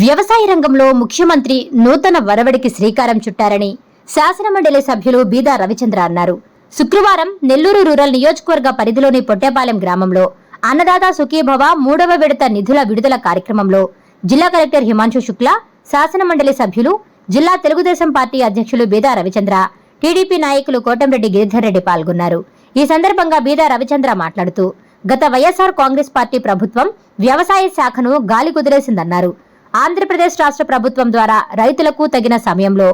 వ్యవసాయ రంగంలో ముఖ్యమంత్రి నూతన వరవడికి శ్రీకారం చుట్టారని శాసనమండలి సభ్యులు బీదా రవిచంద్ర అన్నారు. శుక్రవారం నెల్లూరు రూరల్ నియోజకవర్గ పరిధిలోని పొట్టేపాలెం గ్రామంలో అన్నదాత సుఖీభవ 3వ విడత నిధుల విడుదల కార్యక్రమంలో జిల్లా కలెక్టర్ హిమాంశు శుక్లా, శాసనమండలి సభ్యులు, జిల్లా తెలుగుదేశం పార్టీ అధ్యక్షులు బీదా రవిచంద్ర, టీడీపీ నాయకులు కోటంరెడ్డి గిరిధర్ రెడ్డి పాల్గొన్నారు. ఈ సందర్భంగా బీదా రవిచంద్ర మాట్లాడుతూ గత వైఎస్ఆర్ కాంగ్రెస్ పార్టీ ప్రభుత్వం వ్యవసాయ శాఖను గాలి కుదిరేసిందన్నారు. ఆంధ్రప్రదేశ్ రాష్ట్ర ప్రభుత్వం ద్వారా రైతులకు తగిన సమయంలో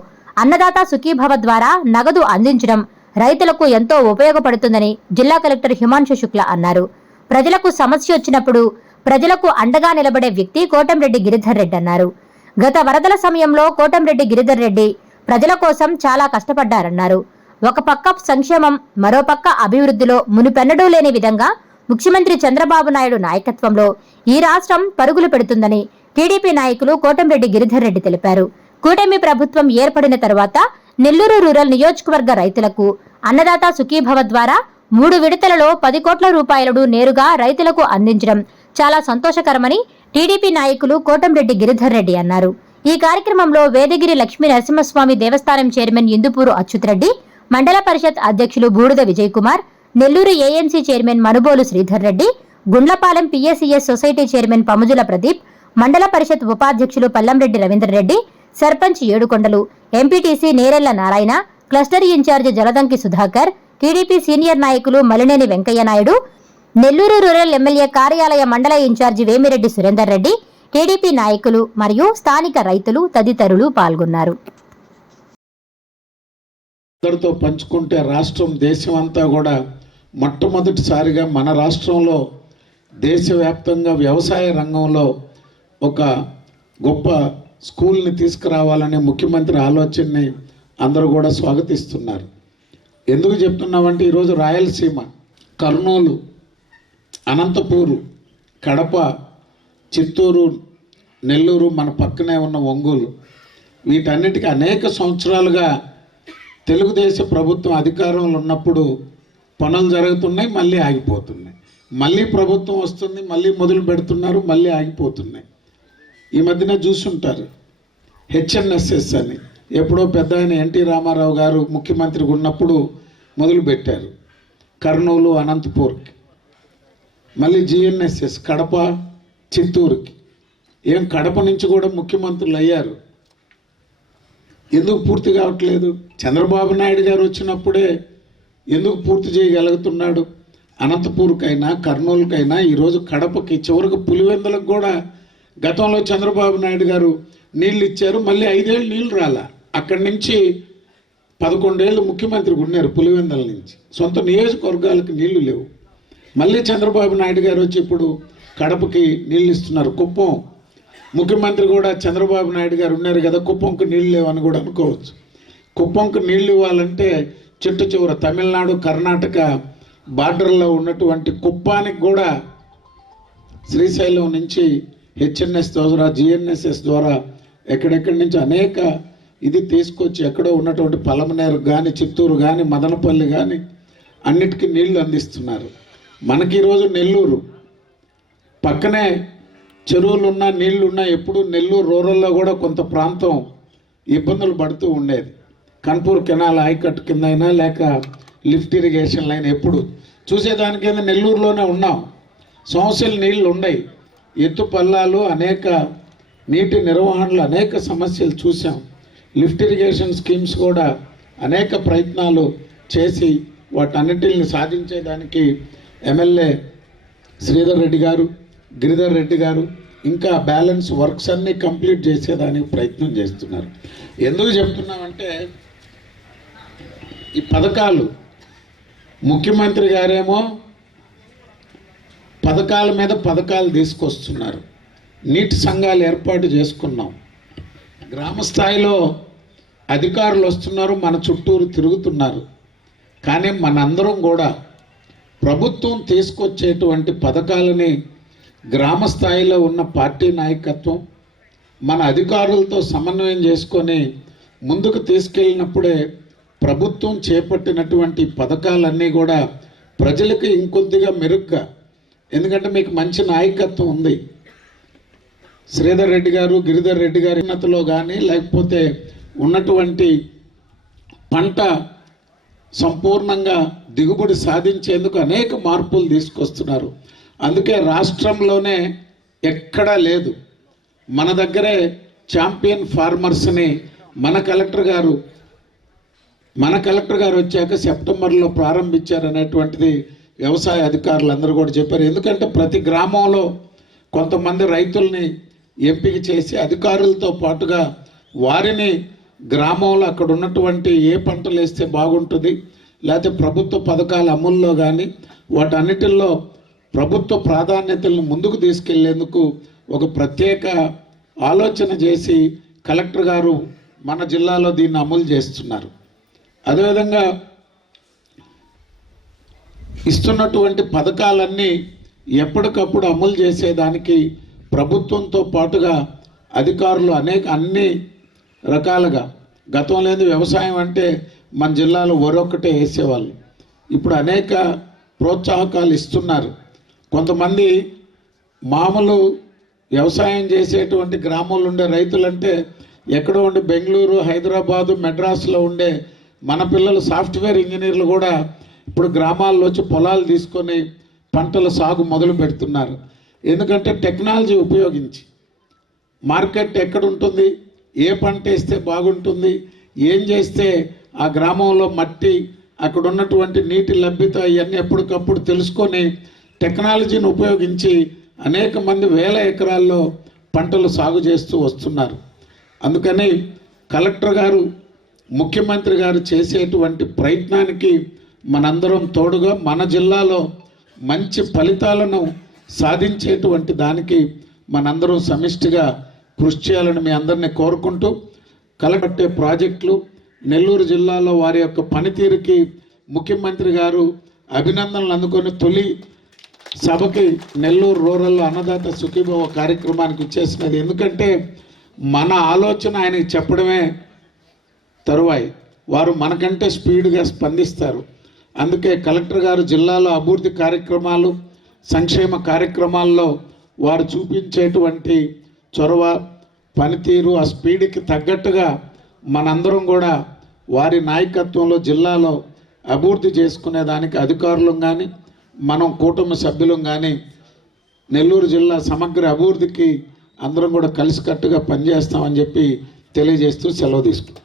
అన్నదాత సుఖీభవ ద్వారా నగదు అందించడం రైతులకు ఎంతో ఉపయోగపడుతుందని జిల్లా కలెక్టర్ హిమాంశు శుక్లా అన్నారు. ప్రజలకు సమస్య వచ్చినప్పుడు ప్రజలకు అండగా నిలబడే వ్యక్తి కోటంరెడ్డి గిరిధర్ రెడ్డి అన్నారు. గత వరదల సమయంలో కోటంరెడ్డి గిరిధర్ రెడ్డి ప్రజల కోసం చాలా కష్టపడ్డారన్నారు. ఒక పక్క సంక్షేమం, మరోపక్క అభివృద్ధిలో మునుపెన్నడూ లేని విధంగా ముఖ్యమంత్రి చంద్రబాబు నాయుడు నాయకత్వంలో ఈ రాష్ట్రం పరుగులు పెడుతుందని టీడీపీ నాయకులు కోటంరెడ్డి గిరిధర్ రెడ్డి తెలిపారు. కూటమి ప్రభుత్వం ఏర్పడిన తర్వాత నెల్లూరు రూరల్ నియోజకవర్గ రైతులకు అన్నదాత సుఖీభవ ద్వారా 3 విడతలలో 10 కోట్ల రూపాయలను నేరుగా రైతులకు అందించడం చాలా సంతోషకరమని టీడీపీ నాయకులు కోటంరెడ్డి గిరిధర్ రెడ్డి అన్నారు. ఈ కార్యక్రమంలో వేదగిరి లక్ష్మీ నరసింహస్వామి దేవస్థానం చైర్మన్ ఇందుపూరు అచ్యుతరెడ్డి, మండల పరిషత్ అధ్యక్షులు Budida Vijay Kumar, Nellore AMC chairman Manubolu Sridhar Reddy, Gundlapalem PSCS society chairman Pamujula Pradeep, మండల పరిషత్ ఉపాధ్యక్షులు Pallamreddy Ravinder Reddy, sarpanch Yedukondalu, MPTC Nerella Narayana, cluster incharge Jaladanki Sudhakar, TDP senior నాయకులు మలినేని వెంకయ్య నాయుడు, నెల్లూరు రూరల్ ఎమ్మెల్యే కార్యాలయ మండల ఇన్ఛార్జి వేమిరెడ్డి సురేందర్ రెడ్డి, టీడీపీ నాయకులు మరియు స్థానిక రైతులు తదితరులు పాల్గొన్నారు. అందరితో పంచుకుంటే రాష్ట్రం, దేశం అంతా కూడా మొట్టమొదటిసారిగా మన రాష్ట్రంలో దేశవ్యాప్తంగా వ్యవసాయ రంగంలో ఒక గొప్ప స్కూల్ని తీసుకురావాలనే ముఖ్యమంత్రి ఆలోచనని అందరూ కూడా స్వాగతిస్తున్నారు. ఎందుకు చెప్తున్నామంటే ఈరోజు రాయలసీమ, కర్నూలు, అనంతపూరు, కడప, చిత్తూరు, నెల్లూరు, మన పక్కనే ఉన్న ఒంగోలు, వీటన్నిటికీ అనేక సంవత్సరాలుగా తెలుగుదేశం ప్రభుత్వం అధికారంలో ఉన్నప్పుడు పనులు జరుగుతున్నాయి, మళ్ళీ ఆగిపోతున్నాయి. మళ్ళీ ప్రభుత్వం వస్తుంది, మళ్ళీ మొదలు పెడుతున్నారు, మళ్ళీ ఆగిపోతున్నాయి. ఈ మధ్యన చూసుంటారు హెచ్ఎన్ఎస్ఎస్ అని, ఎప్పుడో పెద్ద ఆయన ఎన్టీ రామారావు గారు ముఖ్యమంత్రిగా ఉన్నప్పుడు మొదలుపెట్టారు కర్నూలు, అనంతపూర్కి. మళ్ళీ జిఎన్ఎస్ఎస్ కడప, చిత్తూరుకి. ఏం కడప నుంచి కూడా ముఖ్యమంత్రులు అయ్యారు. ఎందుకు పూర్తి కావట్లేదు? చంద్రబాబు నాయుడు గారు వచ్చినప్పుడే ఎందుకు పూర్తి చేయగలుగుతున్నాడు? అనంతపూర్కైనా కర్నూలుకైనా ఈరోజు కడపకి, చివరికి పులివెందులకు కూడా గతంలో చంద్రబాబు నాయుడు గారు నీళ్ళు ఇచ్చారు, మళ్ళీ 5 ఏళ్ళు నీళ్ళు రాలా. అక్కడి నుంచి 11 ఏళ్ళు ముఖ్యమంత్రిగా ఉన్నారు పులివెందుల నుంచి. సొంత నియోజకవర్గాలకు నీళ్లు లేవు. మళ్ళీ చంద్రబాబు నాయుడు గారు వచ్చి ఇప్పుడు కడపకి నీళ్ళు ఇస్తున్నారు. కుప్పం ముఖ్యమంత్రి కూడా చంద్రబాబు నాయుడు గారు ఉన్నారు కదా, కుప్పంకు నీళ్ళు లేవని కూడా అనుకోవచ్చు. కుప్పంకు నీళ్ళు ఇవ్వాలంటే చిట్ట చివర తమిళనాడు, కర్ణాటక బార్డర్లో ఉన్నటువంటి కుప్పానికి కూడా శ్రీశైలం నుంచి హెచ్ఎన్ఎస్ ద్వారా, జిఎన్ఎస్ఎస్ ద్వారా ఎక్కడెక్కడి నుంచి అనేక ఇది తీసుకొచ్చి ఎక్కడో ఉన్నటువంటి పలమనేరు కానీ, చిత్తూరు కానీ, మదనపల్లి కానీ అన్నిటికీ నీళ్లు అందిస్తున్నారు. మనకి ఈరోజు నెల్లూరు పక్కనే చెరువులున్నా, నీళ్లున్నా, ఎప్పుడు నెల్లూరు రూరల్లో కూడా కొంత ప్రాంతం ఇబ్బందులు పడుతూ ఉండేది. కన్పూర్ కెనాల్ ఆయకట్టు కింద అయినా లేక లిఫ్ట్ ఇరిగేషన్ లైన్ ఎప్పుడు చూసేదానికైనా నెల్లూరులోనే ఉన్నాం. సమస్యలు నీళ్లు ఉన్నాయి, ఎత్తు పల్లాలు, అనేక నీటి నిర్వహణలు, అనేక సమస్యలు చూసాం. లిఫ్ట్ ఇరిగేషన్ స్కీమ్స్ కూడా అనేక ప్రయత్నాలు చేసి వాటన్నిటిని సాధించేదానికి ఎమ్మెల్యే శ్రీధర్ రెడ్డి గారు, గిరిధర్ రెడ్డి గారు ఇంకా బ్యాలెన్స్ వర్క్స్ అన్నీ కంప్లీట్ చేసేదానికి ప్రయత్నం చేస్తున్నారు. ఎందుకు చెప్తున్నామంటే ఈ పథకాలు ముఖ్యమంత్రి గారేమో పథకాల మీద పథకాలు తీసుకొస్తున్నారు. నీటి సంఘాలు ఏర్పాటు చేసుకున్నాం. గ్రామ స్థాయిలో అధికారులు వస్తున్నారు, మన చుట్టూరు తిరుగుతున్నారు. కానీ మనందరం కూడా ప్రభుత్వం తీసుకొచ్చేటువంటి పథకాలని గ్రామ స్థాయిలో ఉన్న పార్టీ నాయకత్వం మన అధికారులతో సమన్వయం చేసుకొని ముందుకు తీసుకెళ్ళినప్పుడే ప్రభుత్వం చేపట్టినటువంటి పథకాలన్నీ కూడా ప్రజలకు ఇంకొద్దిగా మెరుగ్గా, ఎందుకంటే మీకు మంచి నాయకత్వం ఉంది, శ్రీధర్ రెడ్డి గారు, గిరిధర్ రెడ్డి గారి ఉన్నతలో కానీ లేకపోతే ఉన్నటువంటి పంట సంపూర్ణంగా దిగుబడి సాధించేందుకు అనేక మార్పులు తీసుకొస్తున్నారు. అందుకే రాష్ట్రంలోనే ఎక్కడా లేదు. మన దగ్గరే ఛాంపియన్ ఫార్మర్స్ని మన కలెక్టర్ గారు వచ్చాక సెప్టెంబర్లో ప్రారంభించారనేటువంటిది వ్యవసాయ అధికారులందరూ కూడా చెప్పారు. ఎందుకంటే ప్రతి గ్రామంలో కొంతమంది రైతుల్ని ఎంపిక చేసి అధికారులతో పాటుగా వారిని గ్రామంలో అక్కడ ఉన్నటువంటి ఏ పంటలు వేస్తే బాగుంటుంది, లేకపోతే ప్రభుత్వ పథకాల అమల్లో కానీ వాటన్నిటిల్లో ప్రభుత్వ ప్రాధాన్యతలను ముందుకు తీసుకెళ్లేందుకు ఒక ప్రత్యేక ఆలోచన చేసి కలెక్టర్ గారు మన జిల్లాలో దీన్ని అమలు చేస్తున్నారు. అదేవిధంగా ఇస్తున్నటువంటి పథకాలన్నీ ఎప్పటికప్పుడు అమలు చేసేదానికి ప్రభుత్వంతో పాటుగా అధికారులు అన్ని రకాలుగా, గతంలో వ్యవసాయం అంటే మన జిల్లాలో ఒరొక్కటే వేసేవాళ్ళు, ఇప్పుడు అనేక ప్రోత్సాహకాలు ఇస్తున్నారు. కొంతమంది మామూలు వ్యవసాయం చేసేటువంటి గ్రామంలో ఉండే రైతులంటే ఎక్కడో ఉండే బెంగళూరు, హైదరాబాదు, మెడ్రాస్లో ఉండే మన పిల్లలు సాఫ్ట్వేర్ ఇంజనీర్లు కూడా ఇప్పుడు గ్రామాల్లో వచ్చి పొలాలు తీసుకొని పంటల సాగు మొదలు పెడుతున్నారు. ఎందుకంటే టెక్నాలజీ ఉపయోగించి మార్కెట్ ఎక్కడ ఉంటుంది, ఏ పంట వేస్తే బాగుంటుంది, ఏం చేస్తే ఆ గ్రామంలో మట్టి, అక్కడ ఉన్నటువంటి నీటి లభ్యత ఇవన్నీ ఎప్పటికప్పుడు తెలుసుకొని టెక్నాలజీని ఉపయోగించి అనేక మంది వేల ఎకరాల్లో పంటలు సాగు చేస్తూ వస్తున్నారు. అందుకని కలెక్టర్ గారు, ముఖ్యమంత్రి గారు చేసేటువంటి ప్రయత్నానికి మనందరం తోడుగా మన జిల్లాలో మంచి ఫలితాలను సాధించేటువంటి దానికి మనందరం సమిష్టిగా కృషి చేయాలని మీ అందరినీ కోరుకుంటూ, కలకట్టే ప్రాజెక్టులు నెల్లూరు జిల్లాలో వారి యొక్క పనితీరుకి ముఖ్యమంత్రి గారు అభినందనలు అందుకొని తొలి సభకి నెల్లూరు రూరల్లో అన్నదాత సుఖీభవ కార్యక్రమానికి ఇచ్చేసినది. ఎందుకంటే మన ఆలోచన ఆయనకి చెప్పడమే తరువాయి, వారు మనకంటే స్పీడ్గా స్పందిస్తారు. అందుకే కలెక్టర్ గారు జిల్లాలో అభివృద్ధి కార్యక్రమాలు, సంక్షేమ కార్యక్రమాల్లో వారు చూపించేటువంటి చొరవ, పనితీరు, ఆ స్పీడ్కి తగ్గట్టుగా మనందరం కూడా వారి నాయకత్వంలో జిల్లాలో అభివృద్ధి చేసుకునేదానికి అధికారులం కానీ మనం కూటమి సభ్యులం కానీ నెల్లూరు జిల్లా సమగ్ర అభివృద్ధికి అందరం కూడా కలిసికట్టుగా పనిచేస్తామని చెప్పి తెలియజేస్తూ సెలవు తీసుకుంటాం.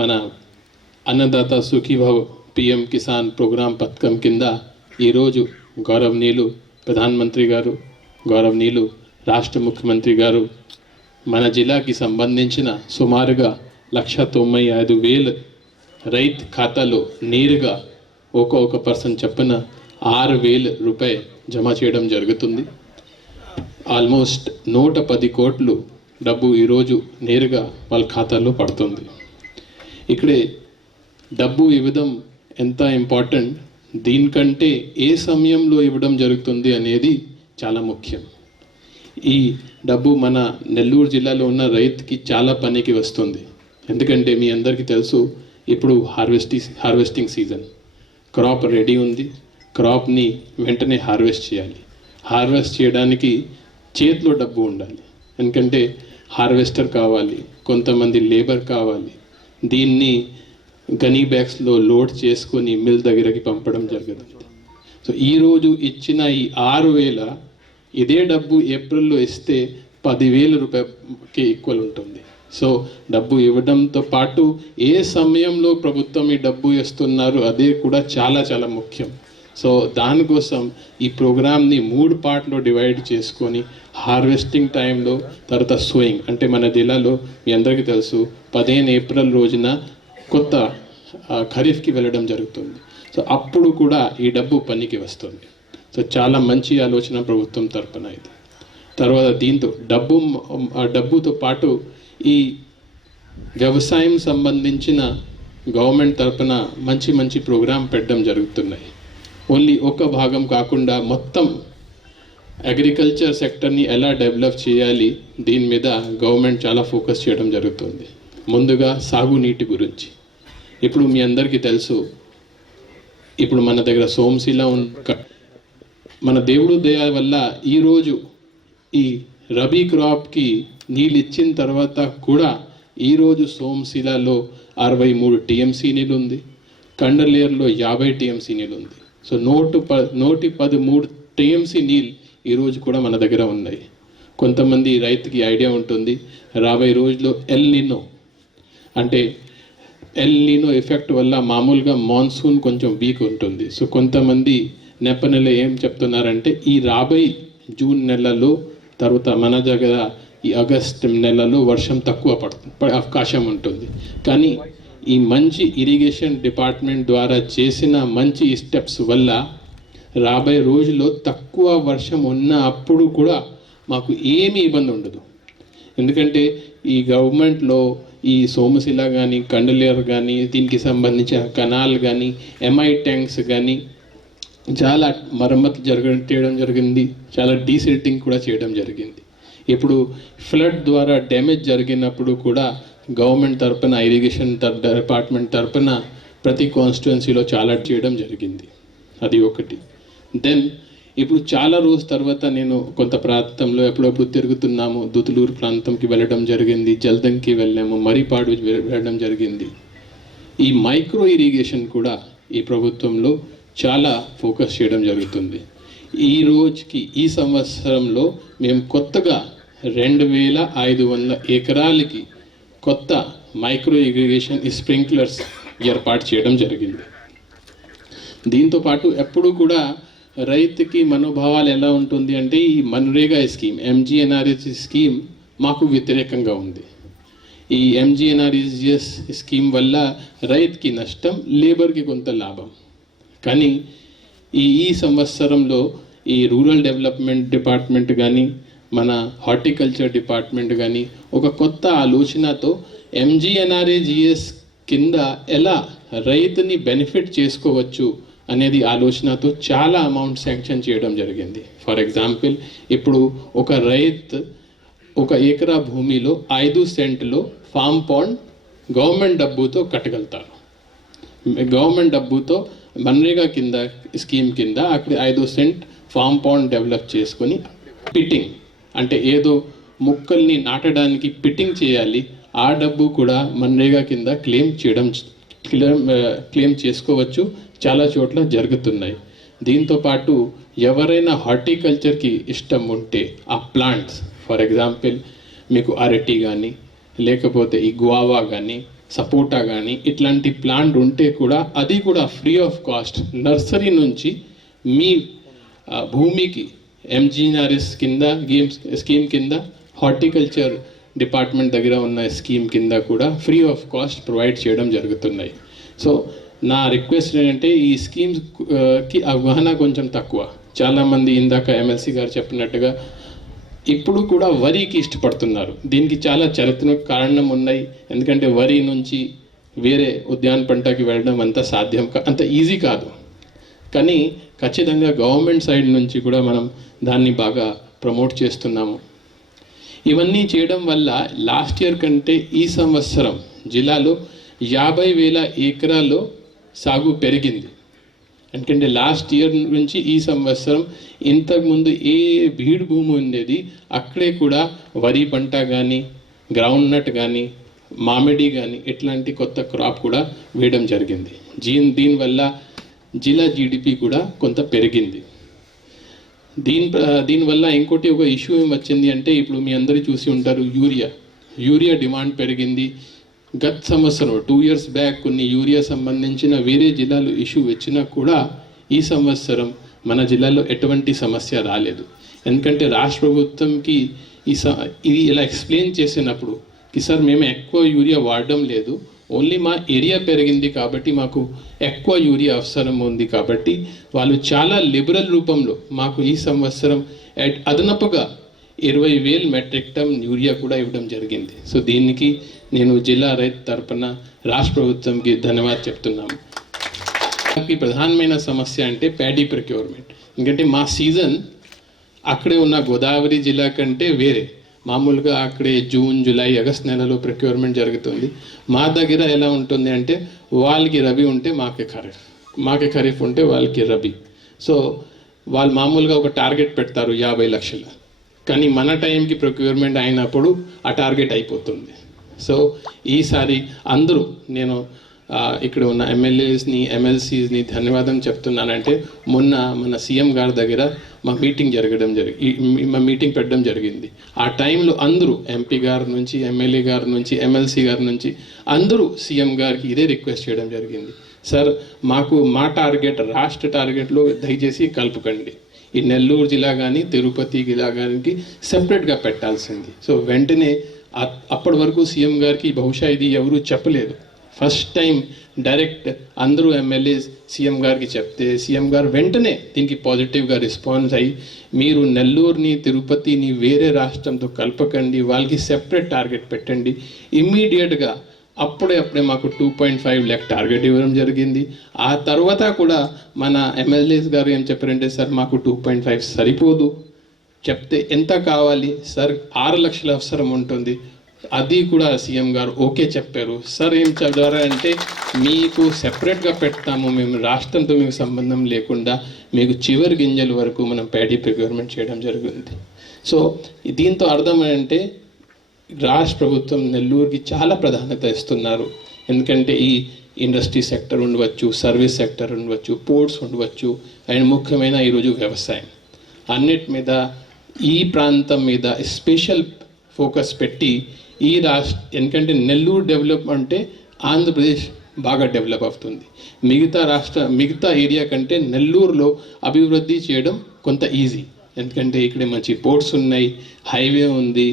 మన అన్నదాత సుఖీభవ పిఎం కిసాన్ ప్రోగ్రాం పథకం కింద ఈరోజు గౌరవనీయులు ప్రధానమంత్రి గారు, గౌరవనీయులు రాష్ట్ర ముఖ్యమంత్రి గారు మన జిల్లాకి సంబంధించిన సుమారుగా 195,000 రైతు ఖాతాలో నేరుగా ఒక్కొక్క పర్సన్ చొప్పున 6,000 రూపాయలు జమ చేయడం జరుగుతుంది. ఆల్మోస్ట్ 110 కోట్లు డబ్బు ఈరోజు నేరుగా వాళ్ళ ఖాతాలో పడుతుంది. ఇక్కడే డబ్బు ఇవ్వడం ఎంత ఇంపార్టెంట్, దీనికంటే ఏ సమయంలో ఇవ్వడం జరుగుతుంది అనేది చాలా ముఖ్యం. ఈ డబ్బు మన నెల్లూరు జిల్లాలో ఉన్న రైతుకి చాలా పనికి వస్తుంది. ఎందుకంటే మీ అందరికీ తెలుసు, ఇప్పుడు హార్వెస్టింగ్ సీజన్, క్రాప్ రెడీ ఉంది, క్రాప్ని వెంటనే హార్వెస్ట్ చేయాలి. హార్వెస్ట్ చేయడానికి చేతిలో డబ్బు ఉండాలి, ఎందుకంటే హార్వెస్టర్ కావాలి, కొంతమంది లేబర్ కావాలి. దీన్ని గనీ బ్యాగ్స్లో లోడ్ చేసుకొని మిల్ దగ్గరకి పంపడం జరుగుతుంది. సో ఈరోజు ఇచ్చిన ఈ 6,000 ఇదే డబ్బు ఏప్రిల్లో ఇస్తే 10,000 రూపాయలకి ఈక్వల్ ఉంటుంది. సో డబ్బు ఇవ్వడంతో పాటు ఏ సమయంలో ప్రభుత్వం ఈ డబ్బు ఇస్తున్నారు అదే కూడా చాలా చాలా ముఖ్యం. సో దానికోసం ఈ ప్రోగ్రామ్ని 3 పార్ట్లో డివైడ్ చేసుకొని హార్వెస్టింగ్ టైంలో, తర్వాత సోయింగ్ అంటే మన జిల్లాలో మీ అందరికీ తెలుసు 15 ఏప్రిల్ రోజున కొత్త ఖరీఫ్కి వెళ్ళడం జరుగుతుంది. సో అప్పుడు కూడా ఈ డబ్బు పనికి వస్తుంది. సో చాలా మంచి ఆలోచన ప్రభుత్వం తరపున ఇది. తర్వాత దీంతో డబ్బుతో పాటు ఈ వ్యవసాయం సంబంధించిన గవర్నమెంట్ తరపున మంచి మంచి ప్రోగ్రాం పెట్టడం జరుగుతున్నాయి. ఓన్లీ ఒక భాగం కాకుండా మొత్తం అగ్రికల్చర్ సెక్టర్ని ఎలా డెవలప్ చేయాలి దీని మీద గవర్నమెంట్ చాలా ఫోకస్ చేయడం జరుగుతుంది. ముందుగా సాగునీటి గురించి. ఇప్పుడు మీ అందరికీ తెలుసు, ఇప్పుడు మన దగ్గర సోమశిల మన దేవుడు దయ వల్ల ఈరోజు ఈ రబీ క్రాప్కి నీళ్ళు ఇచ్చిన తర్వాత కూడా ఈరోజు సోమశిలలో 63 టీఎంసీ నీళ్ళు ఉంది, కండలేరులో 50 టీఎంసీ నీళ్ళు ఉంది. సో 113 టీఎంసీ నీళ్ళు ఈరోజు కూడా మన దగ్గర ఉన్నాయి. కొంతమంది రైతుకి ఐడియా ఉంటుంది, రాబోయే రోజుల్లో ఎల్ నీనో ఎఫెక్ట్ వల్ల మామూలుగా మాన్సూన్ కొంచెం వీక్ ఉంటుంది. సో కొంతమంది నెప నెల ఏం చెప్తున్నారంటే ఈ రాబోయే జూన్ నెలలో తర్వాత మన దగ్గర ఈ ఆగస్ట్ నెలలో వర్షం తక్కువ పడే అవకాశం ఉంటుంది. కానీ ఈ మంచి ఇరిగేషన్ డిపార్ట్మెంట్ ద్వారా చేసిన మంచి స్టెప్స్ వల్ల రాబోయే రోజుల్లో తక్కువ వర్షం ఉన్న అప్పుడు కూడా మాకు ఏమీ ఇబ్బంది ఉండదు. ఎందుకంటే ఈ గవర్నమెంట్లో ఈ సోమశిల కానీ కండలేరు కానీ దీనికి సంబంధించిన కెనాల్ కానీ ఎంఐ ట్యాంక్స్ కానీ చాలా మరమ్మతు చేయడం జరిగింది, చాలా డీసిల్టింగ్ కూడా చేయడం జరిగింది. ఇప్పుడు ఫ్లడ్ ద్వారా డ్యామేజ్ జరిగినప్పుడు కూడా గవర్నమెంట్ తరపున ఇరిగేషన్ డిపార్ట్మెంట్ తరపున ప్రతి కాన్స్టిట్యున్సీలో చాలా చేయడం జరిగింది. అది ఒకటి. దెన్ ఇప్పుడు చాలా రోజు తర్వాత నేను కొంత ప్రాంతంలో ఎప్పుడప్పుడు తిరుగుతున్నాము. దుతులూరు ప్రాంతంకి వెళ్ళడం జరిగింది, జల్దంకి వెళ్ళాము, మరిపాడు వెళ్ళడం జరిగింది. ఈ మైక్రో ఇరిగేషన్ కూడా ఈ ప్రభుత్వంలో చాలా ఫోకస్ చేయడం జరుగుతుంది. ఈ సంవత్సరంలో మేము కొత్తగా 2500 ఎకరాలకి కొత్త మైక్రో ఇరిగేషన్ స్ప్రింక్లర్స్ ఏర్పాటు చేయడం జరిగింది. దీంతోపాటు ఎప్పుడు కూడా రైతుకి మనోభావాలు ఎలా ఉంటుంది అంటే ఈ మన్రేగా స్కీమ్, ఎంజీఎన్ఆర్ఎస్ స్కీమ్ మాకు వ్యతిరేకంగా ఉంది. ఈ ఎంజీఎన్ఆర్ఎస్ స్కీమ్ వల్ల రైతుకి నష్టం, లేబర్కి కొంత లాభం. కానీ ఈ సంవత్సరంలో ఈ రూరల్ డెవలప్మెంట్ డిపార్ట్మెంట్ కానీ మన హార్టికల్చర్ డిపార్ట్మెంట్ కానీ ఒక కొత్త ఆలోచనతో ఎంజీఎన్ఆర్ఎస్ కింద ఎలా రైతుని బెనిఫిట్ చేసుకోవచ్చు అనేది ఆలోచనతో చాలా అమౌంట్ శాంక్షన్ చేయడం జరిగింది. ఫర్ ఎగ్జాంపుల్ ఇప్పుడు ఒక రైతు 1 ఎకరా భూమిలో 5 సెంట్లో ఫామ్ పాండ్ గవర్నమెంట్ డబ్బుతో కట్టగలుగుతారు. గవర్నమెంట్ డబ్బుతో మన్రేగా కింద స్కీమ్ కింద అక్కడ 5 సెంట్ ఫామ్ పాండ్ డెవలప్ చేసుకొని పిట్టింగ్ అంటే ఏదో మొక్కల్ని నాటడానికి పిట్టింగ్ చేయాలి, ఆ డబ్బు కూడా మన్రేగా కింద క్లెయిమ్ చేసుకోవచ్చు. చాలా చోట్ల జరుగుతున్నాయి. దీంతోపాటు ఎవరైనా హార్టికల్చర్కి ఇష్టం ఉంటే ఆ ప్లాంట్స్, ఫర్ ఎగ్జాంపుల్ మీకు అరటి కానీ లేకపోతే ఈ గువావా కానీ సపోటా కానీ ఇట్లాంటి ప్లాంట్ ఉంటే కూడా అది కూడా ఫ్రీ ఆఫ్ కాస్ట్ నర్సరీ నుంచి మీ భూమికి ఎంజీఎన్ఆర్ఎస్ కింద స్కీమ్ కింద హార్టికల్చర్ డిపార్ట్మెంట్ దగ్గర ఉన్న స్కీమ్ కింద కూడా ఫ్రీ ఆఫ్ కాస్ట్ ప్రొవైడ్ చేయడం జరుగుతున్నాయి. సో నా రిక్వెస్ట్ ఏంటంటే ఈ స్కీమ్స్కి అవగాహన కొంచెం తక్కువ. చాలామంది ఇందాక ఎమ్మెల్సీ గారు చెప్పినట్టుగా ఇప్పుడు కూడా వరికి ఇష్టపడుతున్నారు. దీనికి చాలా చారిత్రక కారణం ఉన్నాయి. ఎందుకంటే వరి నుంచి వేరే ఉద్యాన పంటకి వెళ్ళడం అంత ఈజీ కాదు. కానీ ఖచ్చితంగా గవర్నమెంట్ సైడ్ నుంచి కూడా మనం దాన్ని బాగా ప్రమోట్ చేస్తున్నాము. ఇవన్నీ చేయడం వల్ల లాస్ట్ ఇయర్ కంటే ఈ సంవత్సరం జిల్లాలో 50,000 ఎకరాల్లో సాగు పెరిగింది. ఎందుకంటే లాస్ట్ ఇయర్ నుంచి ఈ సంవత్సరం ఇంతకుముందు ఏ బీడు భూమి ఉండేది అక్కడే కూడా వరి పంట కానీ గ్రౌండ్ నట్ కానీ మామిడి కానీ ఇట్లాంటి కొత్త క్రాప్ కూడా వేయడం జరిగింది. దీనివల్ల జిల్లా జీడిపి కూడా కొంత పెరిగింది. దీనివల్ల ఇంకోటి ఒక ఇష్యూ ఏం వచ్చింది అంటే ఇప్పుడు మీ అందరూ చూసి ఉంటారు, యూరియా డిమాండ్ పెరిగింది. గత సంవత్సరం 2 years బ్యాక్ కొన్ని యూరియా సంబంధించిన వేరే జిల్లాలో ఇష్యూ వచ్చినా కూడా ఈ సంవత్సరం మన జిల్లాలో ఎటువంటి సమస్య రాలేదు. ఎందుకంటే రాష్ట్ర ప్రభుత్వంకి ఇది ఇలా ఎక్స్ప్లెయిన్ చేసినప్పుడు సార్ మేము ఎక్కువ యూరియా వాడడం లేదు, ఓన్లీ మా ఏరియా పెరిగింది కాబట్టి మాకు ఎక్కువ యూరియా అవసరం ఉంది కాబట్టి వాళ్ళు చాలా లిబరల్ రూపంలో మాకు ఈ సంవత్సరం అదనపుగా 20,000 మెట్రిక్ టన్ యూరియా కూడా ఇవ్వడం జరిగింది. సో దీనికి నేను జిల్లా రైతు తరపున రాష్ట్ర ప్రభుత్వంకి ధన్యవాదాలు చెప్తున్నాము. ప్రధానమైన సమస్య అంటే ప్యాడీ ప్రొక్యూర్మెంట్. ఎందుకంటే మా సీజన్ అక్కడే ఉన్న గోదావరి జిల్లా కంటే వేరే. మామూలుగా అక్కడే జూన్, జూలై, ఆగస్ట్ నెలలో ప్రొక్యూర్మెంట్ జరుగుతుంది. మా దగ్గర ఎలా ఉంటుంది అంటే వాళ్ళకి రబీ ఉంటే మాకే ఖరీఫ్. మాకే ఖరీఫ్ ఉంటే వాళ్ళకి రబీ. సో వాళ్ళు మామూలుగా ఒక టార్గెట్ పెడతారు 50 లక్షలు, కానీ మన టైంకి ప్రొక్యూర్మెంట్ అయినప్పుడు ఆ టార్గెట్ అయిపోతుంది. సో ఈసారి అందరూ నేను ఇక్కడ ఉన్న ఎమ్మెల్యేస్ని ఎమ్మెల్సీస్ని ధన్యవాదం చెప్తున్నానంటే, మొన్న మన సీఎం గారి దగ్గర మా మీటింగ్ పెట్టడం జరిగింది. ఆ టైంలో అందరూ ఎంపీ గారి నుంచి, ఎమ్మెల్యే గారి నుంచి, ఎమ్మెల్సీ గారి నుంచి అందరూ సీఎం గారికి ఇదే రిక్వెస్ట్ చేయడం జరిగింది. సార్ మాకు మా టార్గెట్ రాష్ట్ర టార్గెట్లో దయచేసి కలుపుకండి, ఈ నెల్లూరు జిల్లా కానీ తిరుపతి జిల్లా కానీ సెపరేట్గా పెట్టాల్సింది. సో వెంటనే అప్పటి వరకు సీఎం గారికి బహుశా ఇది ఎవరు చెప్పలేదు. ఫస్ట్ టైం డైరెక్ట్ అందరూ ఎమ్మెల్యేస్ సీఎం గారికి చెప్తే సీఎం గారు వెంటనే దీనికి పాజిటివ్గా రెస్పాన్స్ అయ్యి, మీరు నెల్లూరుని తిరుపతిని వేరే రాష్ట్రంతో కలపకండి, వాళ్ళకి సెపరేట్ టార్గెట్ పెట్టండి. ఇమ్మీడియట్గా అప్పుడే మాకు 2.5 lakh టార్గెట్ ఇవ్వడం జరిగింది. ఆ తర్వాత కూడా మన ఎమ్మెల్యేస్ గారు ఏం చెప్పారంటే, సార్ మాకు 2.5 సరిపోదు, చెప్తే ఎంత కావాలి సార్, 6 లక్షల అవసరం ఉంటుంది. అది కూడా సీఎం గారు ఓకే చెప్పారు. సార్ ఏం చదివారంటే, మీకు సెపరేట్గా పెడతాము మేము, రాష్ట్రంతో మీకు సంబంధం లేకుండా మీకు చివరి గింజల వరకు మనం ప్యాడీ ప్రొక్యూర్మెంట్ చేయడం జరిగింది. సో దీంతో అర్థం ఏంటంటే, రాష్ట్ర ప్రభుత్వం నెల్లూరుకి చాలా ప్రాధాన్యత ఇస్తున్నారు. ఎందుకంటే ఈ ఇండస్ట్రీ సెక్టర్ ఉండవచ్చు, సర్వీస్ సెక్టర్ ఉండవచ్చు, పోర్ట్స్ ఉండవచ్చు, అండ్ ముఖ్యమైన ఈరోజు వ్యవసాయం, అన్నిటి మీద ఈ ప్రాంతం మీద స్పెషల్ ఫోకస్ పెట్టి ఈ ఎందుకంటే నెల్లూరు డెవలప్ అంటే ఆంధ్రప్రదేశ్ బాగా డెవలప్ అవుతుంది. మిగతా ఏరియా కంటే నెల్లూరులో అభివృద్ధి చేయడం కొంత ఈజీ, ఎందుకంటే ఇక్కడ మంచి పోర్ట్స్ ఉన్నాయి, హైవే ఉంది,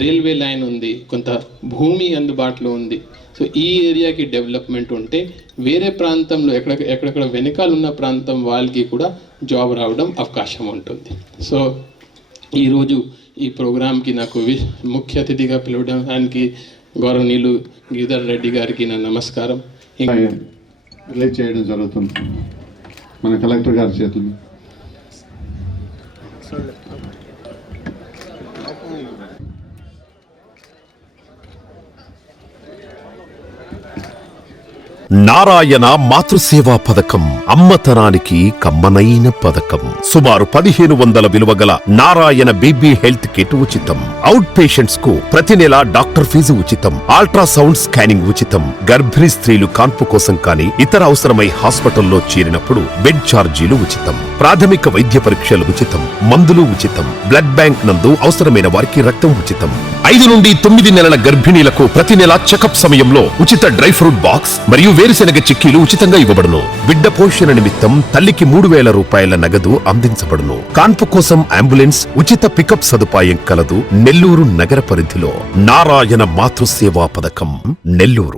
రైల్వే లైన్ ఉంది, కొంత భూమి అందుబాటులో ఉంది. సో ఈ ఏరియాకి డెవలప్మెంట్ ఉంటే వేరే ప్రాంతంలో ఎక్కడెక్కడ వెనకాల ఉన్న ప్రాంతం వాళ్ళకి కూడా జాబ్ రావడం అవకాశం ఉంటుంది. సో ఈరోజు ఈ ప్రోగ్రాంకి నాకు ముఖ్య అతిథిగా పిలవడానికి గౌరవనీయులు గిరిధర్ రెడ్డి గారికి నా నమస్కారం. రిలీజ్ చేయడం జరుగుతుంది మన కలెక్టర్ గారి చేతులు. నారాయణ మాతృసేవా పథకం అమ్మతనానికి కమ్మనైన పథకం. సుమారు 1500 విలువగల నారాయణ బీబీ హెల్త్ కిట్ ఉచితం. అవుట్ పేషెంట్స్ కు ప్రతి నెల డాక్టర్ ఫీజు ఉచితం. అల్ట్రాసౌండ్ స్కానింగ్ ఉచితం. గర్భిణీ స్త్రీలు కాన్పు కోసం కానీ ఇతర అవసరమై హాస్పిటల్లో చేరినప్పుడు బెడ్ ఛార్జీలు ఉచితం. ప్రాథమిక వైద్య పరీక్షలు ఉచితం. మందులు ఉచితం. బ్లడ్ బ్యాంక్ నందు అవసరమైన వారికి రక్తం ఉచితం. 5 నుండి 9 నెలల గర్భిణీలకు ప్రతి నెల చెకప్ సమయంలో ఉచిత డ్రై ఫ్రూట్ బాక్స్ మరియు వేరుశెనగ చిక్కీలు ఉచితంగా ఇవ్వబడును. బిడ్డ పోషణ నిమిత్తం తల్లికి 3000 రూపాయల నగదు అందించబడును. కాన్పు కోసం అంబులెన్స్ ఉచిత పికప్ సదుపాయం కలదు. నెల్లూరు నగర పరిధిలో నారాయణ మాతృసేవా పథకం, నెల్లూరు.